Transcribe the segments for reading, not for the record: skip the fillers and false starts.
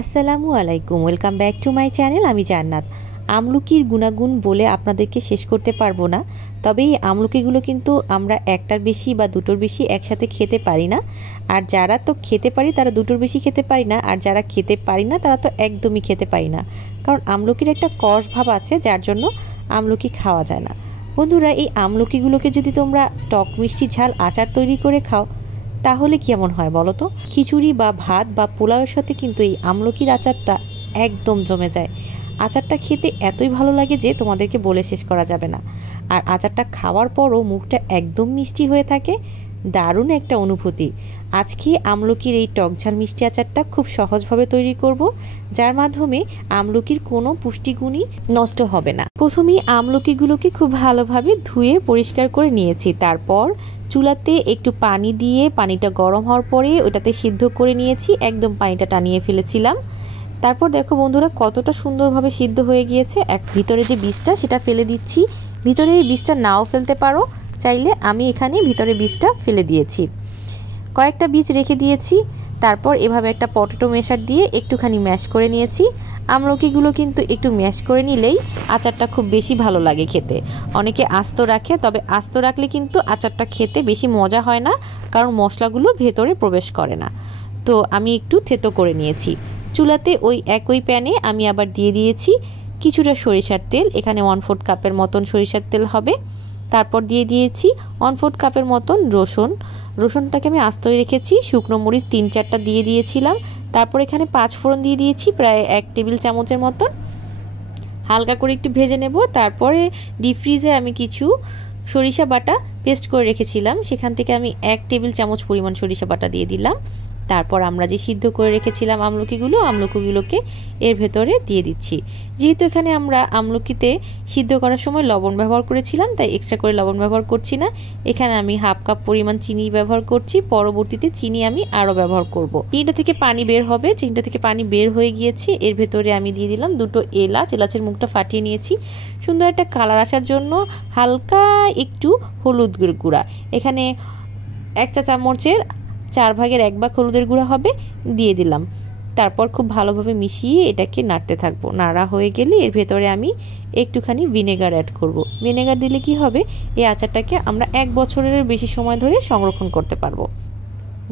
আসসালামু আলাইকুম, welcome back to my channel. আমি জান্নাত। আমলকির গুণাগুণ বলে আপনাদেরকে শেষ করতে পারবো না, তবে এই আমলকিগুলো কিন্তু আমরা একটার বেশি বা দুটোর বেশি একসাথে খেতে পারি না। আর যারা তো খেতে পারি তারা দুটোর বেশি খেতে পারি না, আর যারা খেতে পারি না তারা তো একদমই খেতে পারি না, কারণ আমলকির একটা কষ ভাব আছে যার জন্য আমলকি খাওয়া যায় না। বন্ধুরা, এই আমলকিগুলোকে যদি তোমরা টক মিষ্টি ঝাল আচার তৈরি করে খাও তাহলে কেমন হয় বলো তো? খিচুড়ি বা ভাত বা পোলাওয়ের সাথে কিন্তু এই আমলকির আচারটা একদম জমে যায়। আচারটা খেতে এতই ভালো লাগে যে তোমাদেরকে বলে শেষ করা যাবে না। আর আচারটা খাওয়ার পরও মুখটা একদম মিষ্টি হয়ে থাকে, দারুণ একটা অনুভূতি। আজকে আমলকির এই টকঝাল মিষ্টি আচারটা খুব সহজভাবে তৈরি করব, যার মাধ্যমে আমলকির কোনো পুষ্টিগুণই নষ্ট হবে না। প্রথমেই আমলকিগুলোকে খুব ভালোভাবে ধুয়ে পরিষ্কার করে নিয়েছি। তারপর চুলাতে একটু পানি দিয়ে পানিটা গরম হওয়ার পরে ওটাতে সিদ্ধ করে নিয়েছি, একদম পানিটা টানিয়ে ফেলেছিলাম। তারপর দেখো বন্ধুরা কতটা সুন্দরভাবে সিদ্ধ হয়ে গিয়েছে। ভিতরে যে বীজটা সেটা ফেলে দিচ্ছি। ভিতরে এই বীজটা নাও ফেলতে পারো চাইলে, আমি এখানে ভিতরে বীজটা ফেলে দিয়েছি। কয়েকটা বীজ রেখে দিয়েছি। তারপর এভাবে একটা পটেটো মেশার দিয়ে একটুখানি ম্যাশ করে নিয়েছি। আমলকিগুলো কিন্তু একটু ম্যাশ করে নিলেই আচারটা খুব বেশি ভালো লাগে খেতে। অনেকে আস্ত রাখে, তবে আস্ত রাখলে কিন্তু আচারটা খেতে বেশি মজা হয় না, কারণ মশলাগুলো ভেতরে প্রবেশ করে না। তো আমি একটু থেতো করে নিয়েছি। চুলাতে ওই একই প্যানে আমি আবার দিয়ে দিয়েছি কিছুটা সরিষার তেল। এখানে 1/4 কাপের মতন সরিষার তেল হবে। তারপর দিয়ে দিয়েছি 1/4 কাপের মতন রসুনটাকে আমি আস্তই রেখেছি। শুকনো মরিচ 3-4টা দিয়ে দিয়েছিলাম। তারপর এখানে 5 ফোড়ন দিয়ে দিয়েছি প্রায় 1 টেবিল চামচের মতন। হালকা করে একটু ভেজে নেব। তারপরে ডিপ ফ্রিজে আমি কিছু সরিষা বাটা পেস্ট করে রেখেছিলাম, সেখান থেকে আমি 1 টেবিল চামচ পরিমাণ সরিষা বাটা দিয়ে দিলাম। তারপর আমরা যে সিদ্ধ করে রেখেছিলাম আমলকিগুলোকে এর ভেতরে দিয়ে দিচ্ছি। যেহেতু এখানে আমরা আমলকিতে সিদ্ধ করার সময় লবণ ব্যবহার করেছিলাম, তাই এক্সট্রা করে লবণ ব্যবহার করছি না। এখানে আমি 1/2 কাপ পরিমাণ চিনি ব্যবহার করছি। পরবর্তীতে চিনি আমি আরও ব্যবহার করব। চিনিটা থেকে পানি বের হবে। চিনিটা থেকে পানি বের হয়ে গিয়েছে। এর ভেতরে আমি দিয়ে দিলাম 2টো এলাচের মুখটা ফাটিয়ে নিয়েছি। সুন্দর একটা কালার আসার জন্য হালকা একটু হলুদ গুঁড়া, এখানে 1 চা চামচের 4 ভাগের 1 ভাগ হলুদের গুঁড়া হবে, দিয়ে দিলাম। তারপর খুব ভালোভাবে মিশিয়ে এটাকে নাড়তে থাকবো। নাড়া হয়ে গেলে এর ভেতরে আমি একটুখানি ভিনেগার অ্যাড করব। ভিনেগার দিলে কি হবে, এই আচারটাকে আমরা 1 বছরের বেশি সময় ধরে সংরক্ষণ করতে পারবো।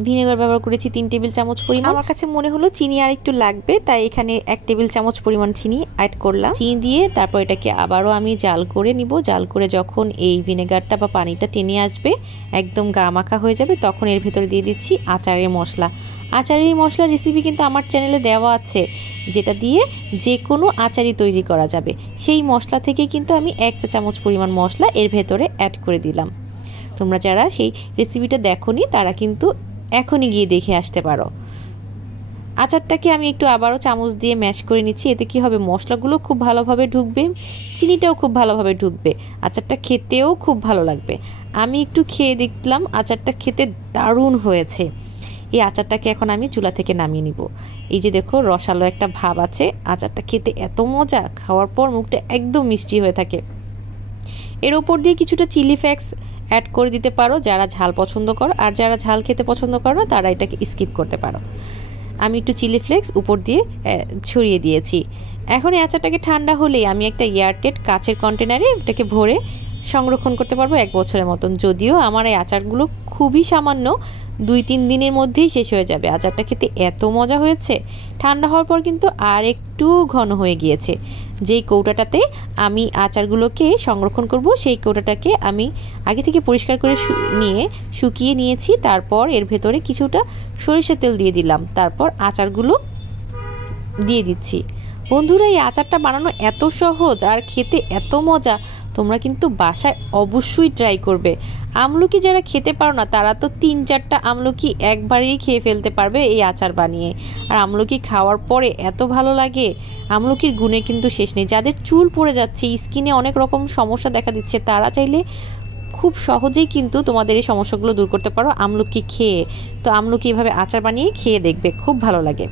ভিনেগার ব্যবহার করেছি 3 টেবিল চামচ পরিমাণ। আমার কাছে মনে হলো চিনি আর একটু লাগবে, তাই এখানে 1 টেবিল চামচ পরিমাণ চিনি অ্যাড করলাম। চিনি দিয়ে তারপর এটাকে আবারও আমি জাল করে নিব। জাল করে যখন এই ভিনেগারটা বা পানিটা টেনে আসবে, একদম গা মাখা হয়ে যাবে, তখন এর ভেতরে দিয়ে দিচ্ছি আচারের মশলা। আচারের মশলার রেসিপি কিন্তু আমার চ্যানেলে দেওয়া আছে, যেটা দিয়ে যে কোনো আচারই তৈরি করা যাবে। সেই মশলা থেকে কিন্তু আমি 1 চা চামচ পরিমাণ মশলা এর ভেতরে অ্যাড করে দিলাম। তোমরা যারা সেই রেসিপিটা দেখোনি তারা কিন্তু এখনই গিয়ে দেখে আসতে পারো। আচারটাকে আমি একটু আবারও চামচ দিয়ে ম্যাশ করে নিচ্ছি। এতে কি হবে, মশলাগুলো খুব ভালোভাবে ঢুকবে, চিনিটাও খুব ভালোভাবে ঢুকবে, আচারটা খেতেও খুব ভালো লাগবে। আমি একটু খেয়ে দেখলাম, আচারটা খেতে দারুণ হয়েছে। এই আচারটাকে এখন আমি চুলা থেকে নামিয়ে নিব। এই যে দেখো রসালো একটা ভাব আছে। আচারটা খেতে এত মজা, খাওয়ার পর মুখটা একদম মিষ্টি হয়ে থাকে। এর ওপর দিয়ে কিছুটা চিলি ফ্লেক্স অ্যাড করে দিতে পারো যারা ঝাল পছন্দ করো, আর যারা ঝাল খেতে পছন্দ করো না তারা এটাকে স্কিপ করতে পারো। আমি একটু চিলি ফ্লেক্স উপর দিয়ে ছড়িয়ে দিয়েছি। এখন এই আচারটাকে ঠান্ডা হলেই আমি একটা এয়ারটাইট কাচের কন্টেনারে এটাকে ভরে সংরক্ষণ করতে পারবো 1 বছরের মতন। যদিও আমার এই আচারগুলো খুবই সামান্য, 2-3 দিনের মধ্যেই শেষ হয়ে যাবে। আচারটা খেতে এত মজা হয়েছে। ঠান্ডা হওয়ার পর কিন্তু আর একটু ঘন হয়ে গিয়েছে। যেই কৌটাটাতে আমি আচারগুলোকে সংরক্ষণ করব, সেই কৌটাটাকে আমি আগে থেকে পরিষ্কার করে শুকিয়ে নিয়েছি। তারপর এর ভেতরে কিছুটা সরিষার তেল দিয়ে দিলাম। তারপর আচারগুলো দিয়ে দিচ্ছি। বন্ধুরা, এই আচারটা বানানো এত সহজ আর খেতে এত মজা, তোমরা কিন্তু বাসায় অবশ্যই ট্রাই করবে। আমলকি যারা খেতে পারো না তারা তো 3-4টা আমলকি একবারেই খেয়ে ফেলতে পারবে এই আচার বানিয়ে। আর আমলকি খাওয়ার পরে এত ভালো লাগে, আমলকির গুণে কিন্তু শেষ নেই। যাদের চুল পড়ে যাচ্ছে, স্কিনে অনেক রকম সমস্যা দেখা দিচ্ছে, তারা চাইলে খুব সহজেই কিন্তু তোমাদের এই সমস্যাগুলো দূর করতে পারো আমলকি খেয়ে। তো আমলকি এভাবে আচার বানিয়ে খেয়ে দেখবে, খুব ভালো লাগে।